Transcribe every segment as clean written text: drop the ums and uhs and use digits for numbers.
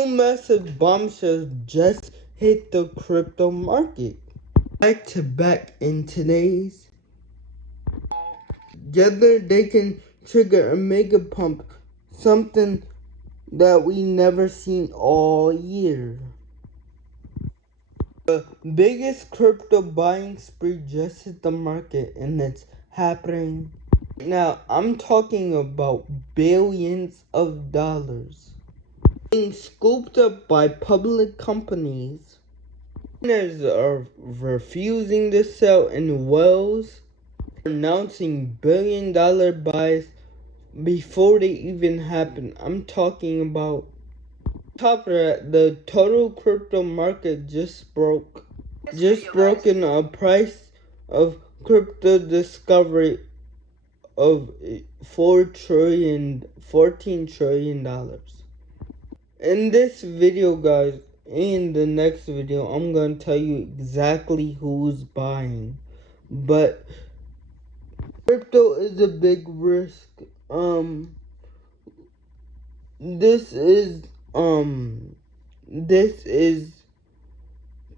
Two massive bombshells just hit the crypto market. Back to back in today's. Together they can trigger a mega pump, something that we never seen all year. The biggest crypto buying spree just hit the market, and it's happening now. I'm talking about billions of dollars being scooped up by public companies. Miners are refusing to sell, and whales announcing billion-dollar buys before they even happen. I'm talking about top of that, the total crypto market just broken a price of crypto discovery of $14 trillion. In this video, guys, in the next video, I'm gonna tell you exactly who's buying. But crypto is a big risk. This is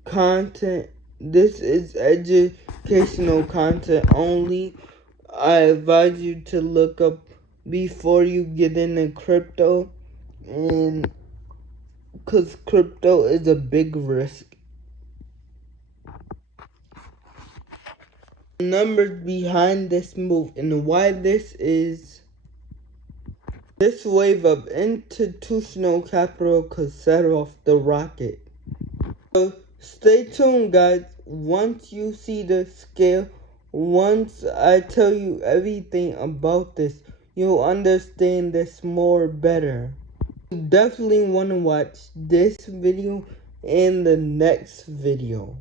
content. This is educational content only. I advise you to look up before you get into crypto, and because crypto is a big risk. Numbers behind this move and why this wave of institutional capital could set off the rocket. So stay tuned, guys. Once you see the scale, once I tell you everything about this, you'll understand this more better. You definitely want to watch this video and the next video.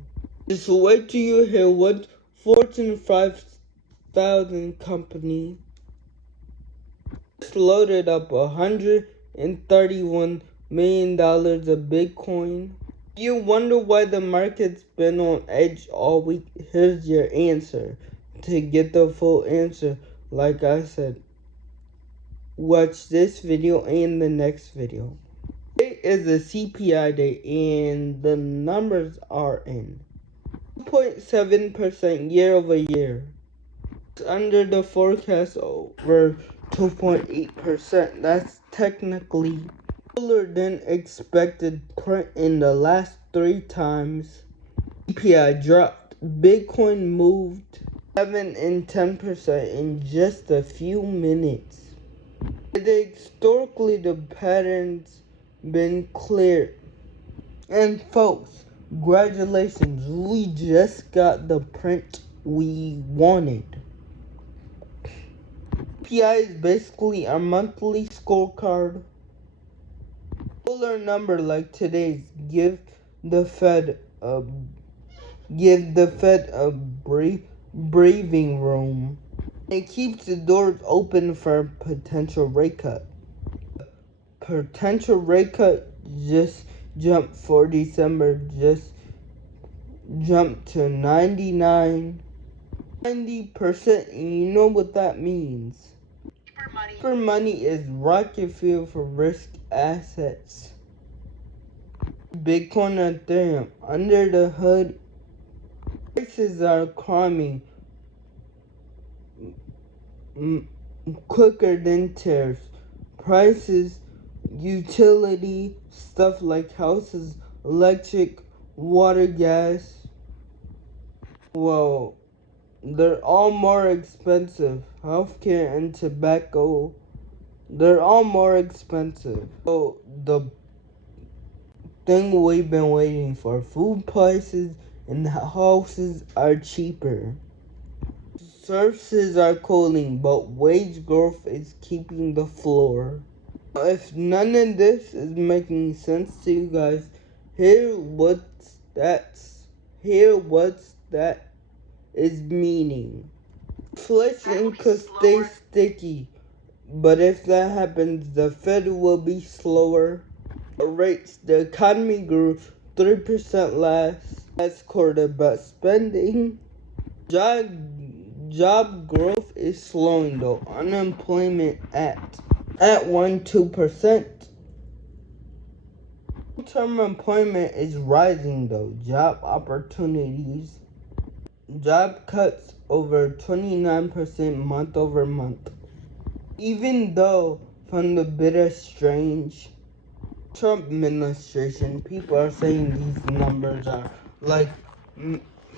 Just wait till you hear what Fortune 5000 company just loaded up $131 million of Bitcoin. You wonder why the market's been on edge all week? Here's your answer. To get the full answer, like I said, watch this video and the next video. Today is the CPI day, and the numbers are in 2.7% year over year. It's under the forecast over 2.8%. That's technically lower than expected print in the last 3 times CPI dropped. Bitcoin moved 7 and 10% in just a few minutes. Historically, the pattern's been clear. And folks, congratulations, we just got the print we wanted. CPI is basically our monthly scorecard. Solar number like today's give the Fed a breathing room. It keeps the doors open for potential rate cut. Potential rate cut just jumped for December, just jumped to 90%. And you know what that means. Paper money is rocket fuel for risk assets. Bitcoin and Ethereum, under the hood, prices are climbing quicker than tariffs. Prices, utility, stuff like houses, electric, water, gas, well, they're all more expensive. Healthcare and tobacco, they're all more expensive. So the thing we've been waiting for, food prices and houses are cheaper. Services are cooling, but wage growth is keeping the floor. If none of this is making sense to you guys, hear what that is meaning. Inflation could stay sticky, but if that happens, the Fed will be slower. Rates, the economy grew 3% last quarter, but spending, job growth is slowing though. Unemployment at 1.2%. Full-term employment is rising though. Job opportunities, job cuts over 29% month over month. Even though from the bitter strange Trump administration, people are saying these numbers are like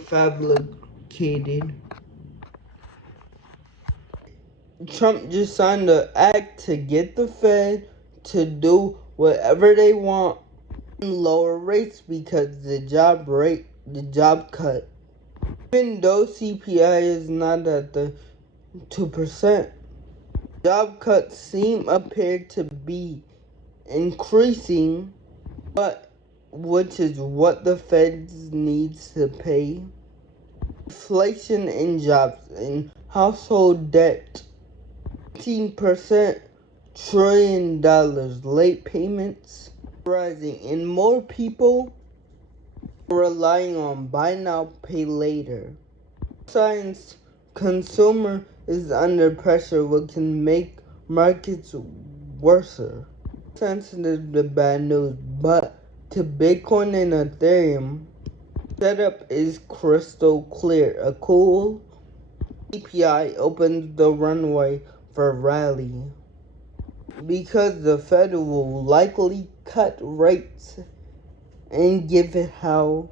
fabricated. Trump just signed an act to get the Fed to do whatever they want and lower rates because the job cut. Even though CPI is not at the 2%, job cuts appear to be increasing, but which is what the Fed needs to pay. Inflation in jobs and household debt, $15 trillion late payments rising, and more people relying on buy now pay later. Science consumer is under pressure, which can make markets worse. Sensitive to bad news, but to Bitcoin and Ethereum, setup is crystal clear. A cool CPI opens the runway for rally because the Fed will likely cut rates, and given how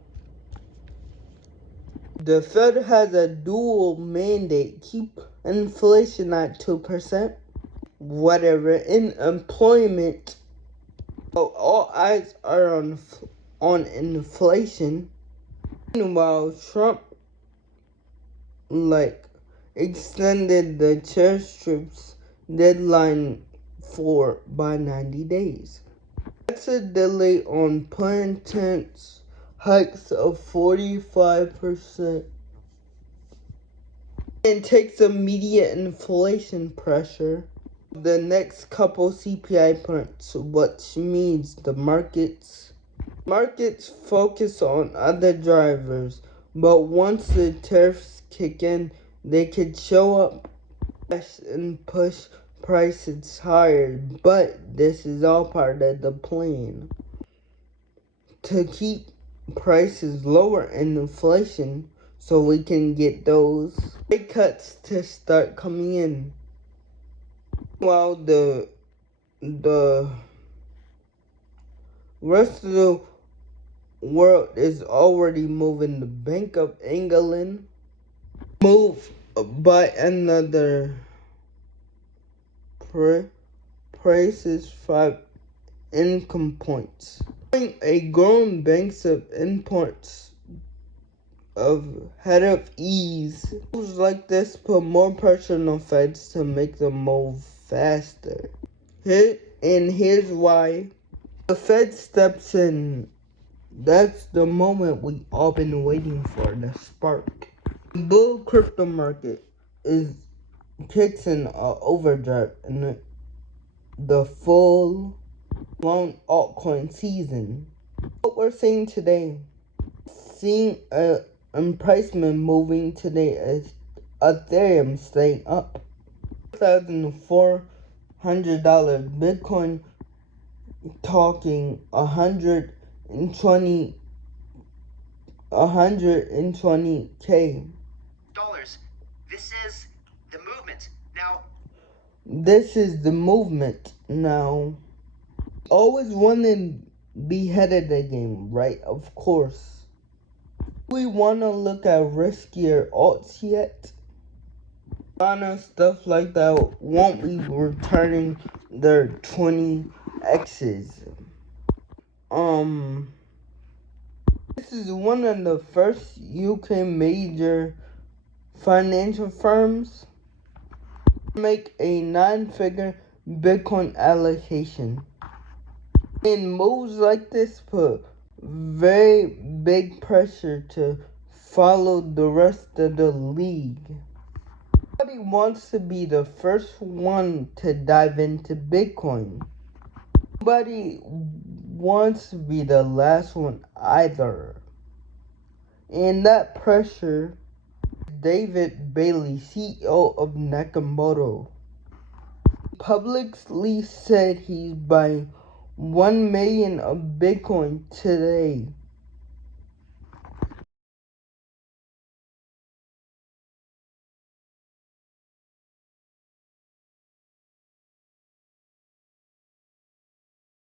the Fed has a dual mandate, keep inflation at 2%, whatever, in employment. So all eyes are on inflation. Meanwhile, Trump extended the chair strips deadline by 90 days. That's a delay on planned tax hikes of 45% and takes immediate inflation pressure. The next couple CPI prints, which means the markets focus on other drivers, but once the tariffs kick in, they could show up and push prices higher. But this is all part of the plan to keep prices lower and inflation, so we can get those rate cuts to start coming in. While the rest of the world is already moving, the Bank of England moved by another prices 5 income points. A growing banks of imports of head of ease. Moves like this put more pressure on the Feds to make them move faster. Here's why. The Fed steps in. That's the moment we all been waiting for, the spark. The bull crypto market kicks in overdrive in the full blown altcoin season. What we're seeing today, pricement moving today is Ethereum staying up, $1,400, Bitcoin talking 120K dollars. This is the movement now. This is the movement now. Always want to be ahead of the game, right? Of course. We want to look at riskier alts yet. Mana stuff like that won't be returning their 20x's. This is one of the first UK major financial firms to make a 9-figure Bitcoin allocation. And moves like this put very big pressure to follow the rest of the league. Nobody wants to be the first one to dive into Bitcoin. Nobody wants to be the last one either. And that pressure, David Bailey, CEO of Nakamoto, publicly said he's buying 1 million of Bitcoin today.